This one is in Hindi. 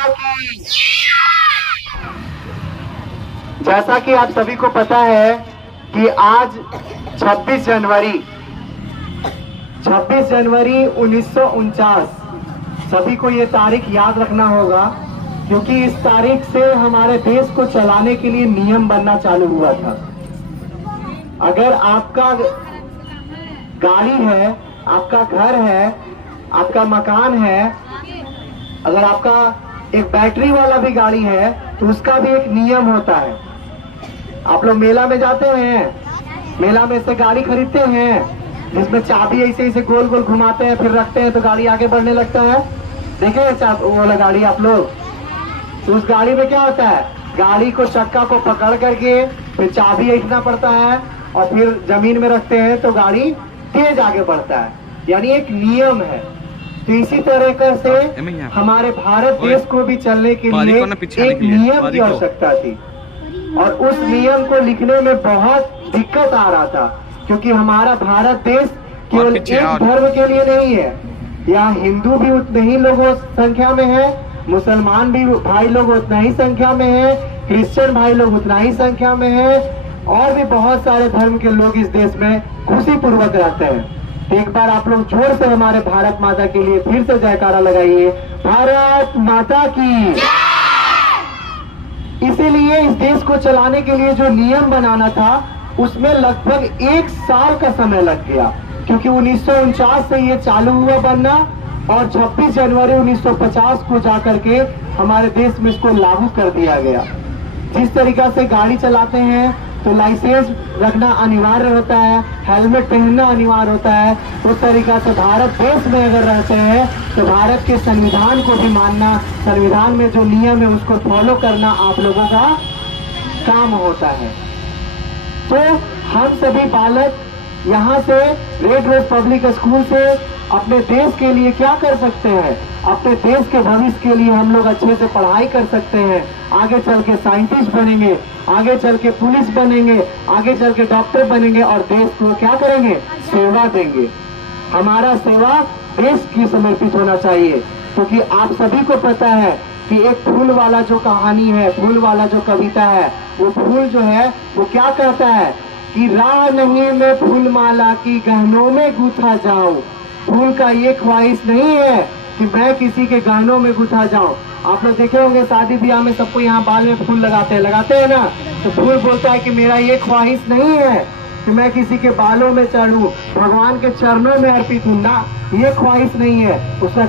माता की। जैसा कि आप सभी को पता है कि आज 26 जनवरी 1949, सभी को ये तारीख याद रखना होगा क्योंकि इस तारीख से हमारे देश को चलाने के लिए नियम बनना चालू हुआ था। अगर आपका गाड़ी है, आपका घर है, आपका मकान है, अगर आपका एक बैटरी वाला भी गाड़ी है तो उसका भी एक नियम होता है। आप लोग मेला में जाते हैं, मेला में से गाड़ी खरीदते हैं जिसमें चाबी ऐसे ऐसे गोल गोल घुमाते हैं, फिर रखते हैं तो गाड़ी आगे बढ़ने लगता है। देखे वो वाला गाड़ी आप लोग? तो उस गाड़ी में क्या होता है, गाड़ी को चक्का को पकड़ करके फिर चाबी ऐंठना पड़ता है और फिर जमीन में रखते हैं तो गाड़ी तेज आगे बढ़ता है, यानी एक नियम है। तो इसी तरीके से हमारे भारत देश को भी चलने के लिए एक नियम की आवश्यकता थी और उस नियम को लिखने में बहुत दिक्कत आ रहा था क्योंकि हमारा भारत देश केवल एक धर्म के लिए नहीं है। यहाँ हिंदू भी उतने ही लोगों संख्या में है, मुसलमान भी भाई लोग उतना ही संख्या में है, क्रिश्चियन भाई लोग उतना ही संख्या में है और भी बहुत सारे धर्म के लोग इस देश में खुशी पूर्वक रहते हैं। एक बार आप लोग जोर से हमारे भारत माता के लिए फिर से जयकारा लगाइए, भारत माता की। इसीलिए इस देश को चलाने के लिए जो नियम बनाना था उसमें लगभग 1 साल का समय लग गया क्योंकि 1949 से ये चालू हुआ बनना और 26 जनवरी 1950 को जाकर के हमारे देश में इसको लागू कर दिया गया। जिस तरीका से गाड़ी चलाते हैं तो लाइसेंस रखना अनिवार्य होता है, हेलमेट पहनना अनिवार्य होता है, उस तरीका से भारत देश में अगर रहते हैं तो भारत के संविधान को भी मानना, संविधान में जो नियम है उसको फॉलो करना आप लोगों का काम होता है। तो हम सभी बालक यहाँ से रेड रोज पब्लिक स्कूल से अपने देश के लिए क्या कर सकते हैं, अपने देश के भविष्य के लिए हम लोग अच्छे से पढ़ाई कर सकते हैं, आगे चल के साइंटिस्ट बनेंगे, आगे चल के पुलिस बनेंगे, आगे चल के डॉक्टर बनेंगे और देश को क्या करेंगे, सेवा देंगे। हमारा सेवा देश की समर्पित होना चाहिए क्योंकि आप सभी को पता है कि एक फूल वाला जो कहानी है, फूल वाला जो कविता है, वो फूल जो है वो क्या कहता है कि राह नहीं मैं फूल माला की गहनों में गूंथा जाऊं। फूल का ये ख्वाहिश नहीं है कि मैं किसी के गहनों में गुथा जाऊं। आप लोग देखे होंगे शादी ब्याह में सबको यहाँ बाल में फूल लगाते हैं ना, तो फूल बोलता है कि मेरा ये ख्वाहिश नहीं है कि मैं किसी के बालों में चढ़ूं, भगवान के चरणों में अर्पित हूं ना, ये ख्वाहिश नहीं है। उसका